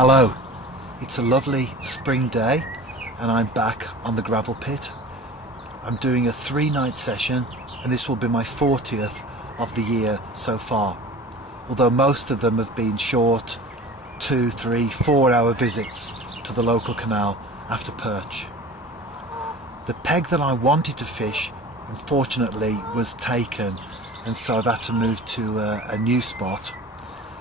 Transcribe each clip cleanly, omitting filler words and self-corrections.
Hello, it's a lovely spring day and I'm back on the gravel pit. I'm doing a 3-night session and this will be my 40th of the year so far, although most of them have been short 2, 3, 4 hour visits to the local canal after perch. The peg that I wanted to fish unfortunately was taken, and so I've had to move to a new spot.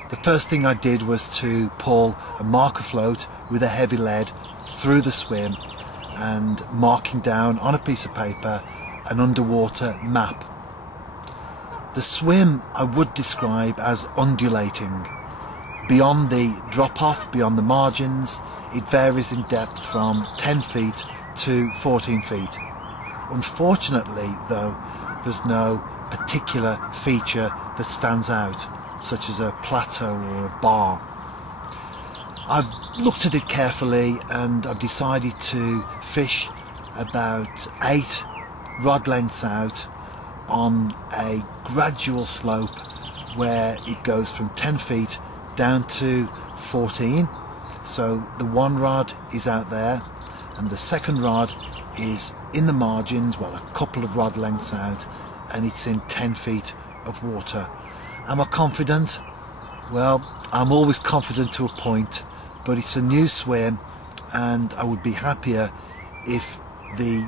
The first thing I did was to pull a marker float with a heavy lead through the swim and marking down on a piece of paper an underwater map. The swim I would describe as undulating. Beyond the drop-off, beyond the margins, it varies in depth from 10 feet to 14 feet. Unfortunately though, there's no particular feature that stands out, such as a plateau or a bar. I've looked at it carefully and I've decided to fish about 8 rod lengths out on a gradual slope where it goes from 10 feet down to 14. So the one rod is out there and the second rod is in the margins, well, a couple of rod lengths out, and it's in 10 feet of water. Am I confident? Well, I'm always confident to a point, but it's a new swim and I would be happier if the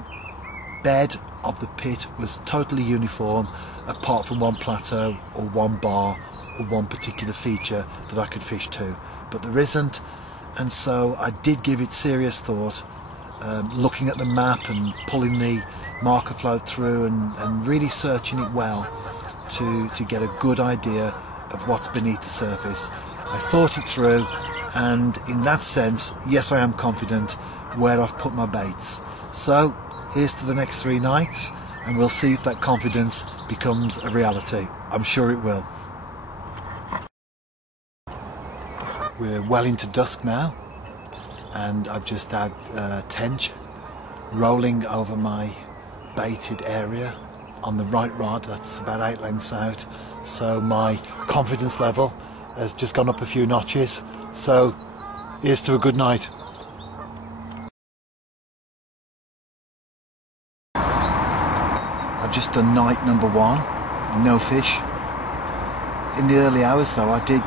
bed of the pit was totally uniform apart from one plateau or one bar or one particular feature that I could fish to, but there isn't, and so I did give it serious thought, looking at the map and pulling the marker float through and really searching it well to get a good idea of what's beneath the surface. I thought it through, and in that sense, yes, I am confident where I've put my baits. So here's to the next 3 nights and we'll see if that confidence becomes a reality. I'm sure it will. We're well into dusk now and I've just had tench rolling over my baited area on the right rod. That's about 8 lengths out, so my confidence level has just gone up a few notches. So here's to a good night. I've just done night number 1, no fish. In the early hours though, I did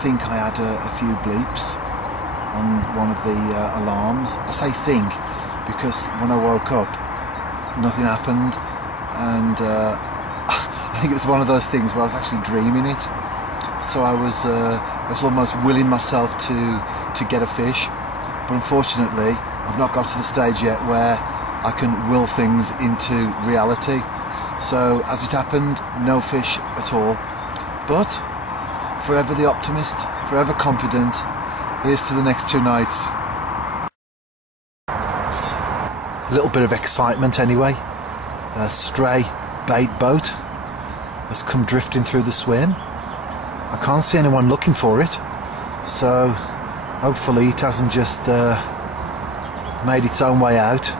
think I had a few bleeps on one of the alarms. I say think because when I woke up nothing happened, and I think it was one of those things where I was actually dreaming it. So I was almost willing myself to get a fish, but unfortunately I've not got to the stage yet where I can will things into reality. So as it happened, no fish at all, but forever the optimist, forever confident. Here's to the next 2 nights. A little bit of excitement anyway. A stray bait boat has come drifting through the swim. I can't see anyone looking for it, so hopefully it hasn't just made its own way out.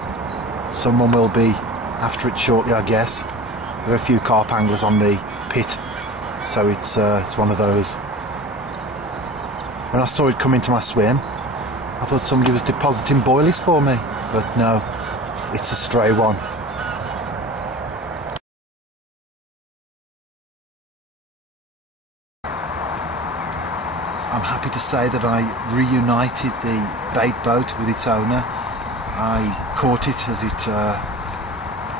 Someone will be after it shortly, I guess. There are a few carp anglers on the pit, so it's one of those. When I saw it come into my swim, I thought somebody was depositing boilies for me, but no, it's a stray one. I'm happy to say that I reunited the bait boat with its owner. I caught it as it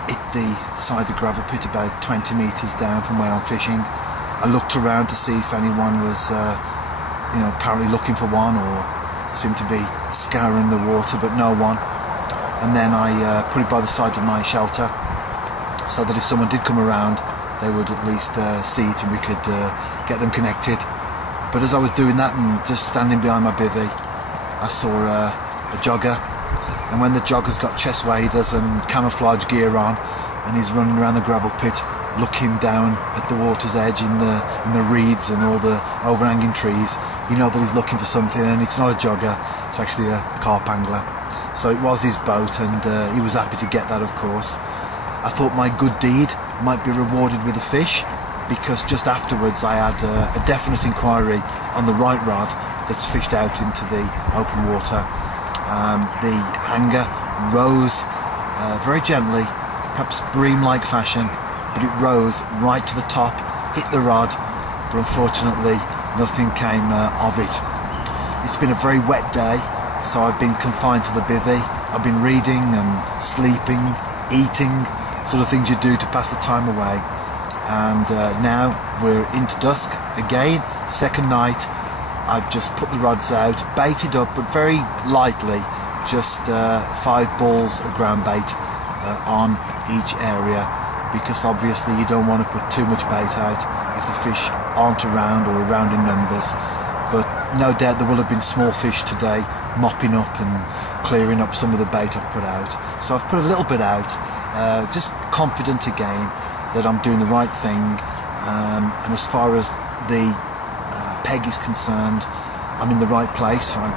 hit the side of the gravel pit about 20 metres down from where I'm fishing. I looked around to see if anyone was apparently looking for one or seemed to be scouring the water, but no one. And then I put it by the side of my shelter so that if someone did come around they would at least see it and we could get them connected. But as I was doing that and just standing behind my bivvy, I saw a jogger, and when the jogger's got chest waders and camouflage gear on and he's running around the gravel pit looking down at the water's edge in the reeds and all the overhanging trees, you know that he's looking for something, and it's not a jogger, it's actually a carp angler. So it was his boat, and he was happy to get that, of course. I thought my good deed might be rewarded with a fish, because just afterwards I had a definite inquiry on the right rod that's fished out into the open water. The hanger rose very gently, perhaps bream-like fashion, but it rose right to the top, hit the rod, but unfortunately nothing came of it. It's been a very wet day, so I've been confined to the bivvy. I've been reading and sleeping, eating, sort of things you do to pass the time away. And now we're into dusk again, second night. I've just put the rods out, baited up, but very lightly, just 5 balls of ground bait on each area, because obviously you don't want to put too much bait out if the fish aren't around or around in numbers. But no doubt there will have been small fish today mopping up and clearing up some of the bait I've put out. So I've put a little bit out, just confident again that I'm doing the right thing, and as far as the peg is concerned, I'm in the right place. I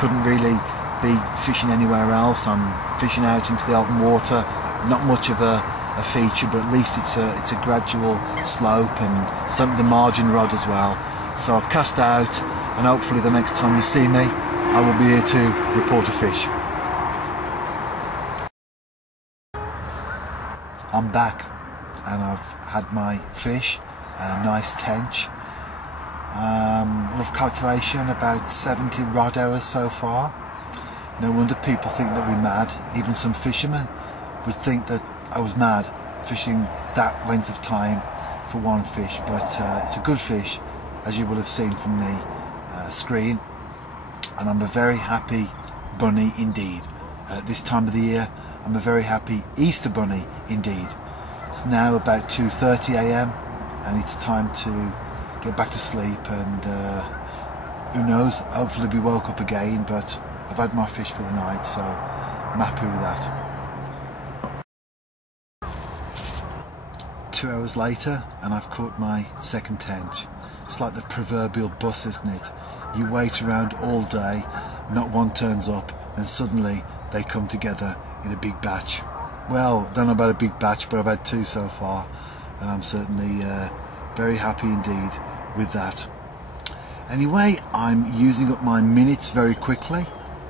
couldn't really be fishing anywhere else. I'm fishing out into the open water, not much of a feature, but at least it's a gradual slope, and certainly the margin rod as well. So I've cast out, and hopefully the next time you see me I will be here to report a fish. I'm back and I've had my fish, a nice tench. Rough calculation, about 70 rod hours so far. No wonder people think that we're mad. Even some fishermen would think that I was mad fishing that length of time for one fish, but it's a good fish, as you will have seen from the screen, and I'm a very happy bunny indeed. At this time of the year I'm a very happy Easter bunny indeed. It's now about 2:30 AM and it's time to get back to sleep, and who knows, hopefully be woke up again, but I've had my fish for the night, so I'm happy with that. 2 hours later and I've caught my second tench. It's like the proverbial bus, isn't it? You wait around all day, not one turns up, then suddenly they come together in a big batch. Well, I don't know about a big batch, but I've had 2 so far, and I'm certainly very happy indeed with that. Anyway, I'm using up my minutes very quickly.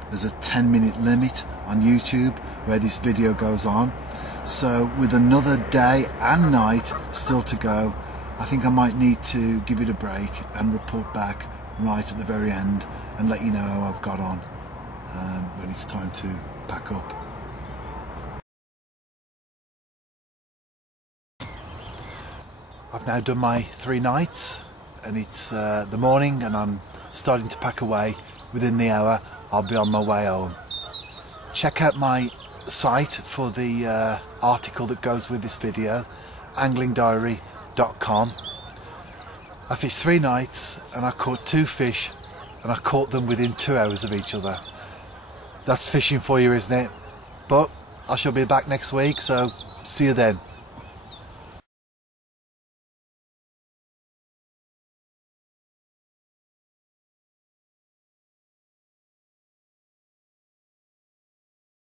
There's a 10-minute limit on YouTube where this video goes on. So with another day and night still to go, I think I might need to give it a break and report back right at the very end and let you know how I've got on when it's time to pack up. I've now done my 3 nights and it's the morning and I'm starting to pack away. Within the hour I'll be on my way home. Check out my site for the article that goes with this video, anglingdiary.com. I fished 3 nights and I caught 2 fish, and I caught them within 2 hours of each other. That's fishing for you, isn't it? But I shall be back next week, so see you then.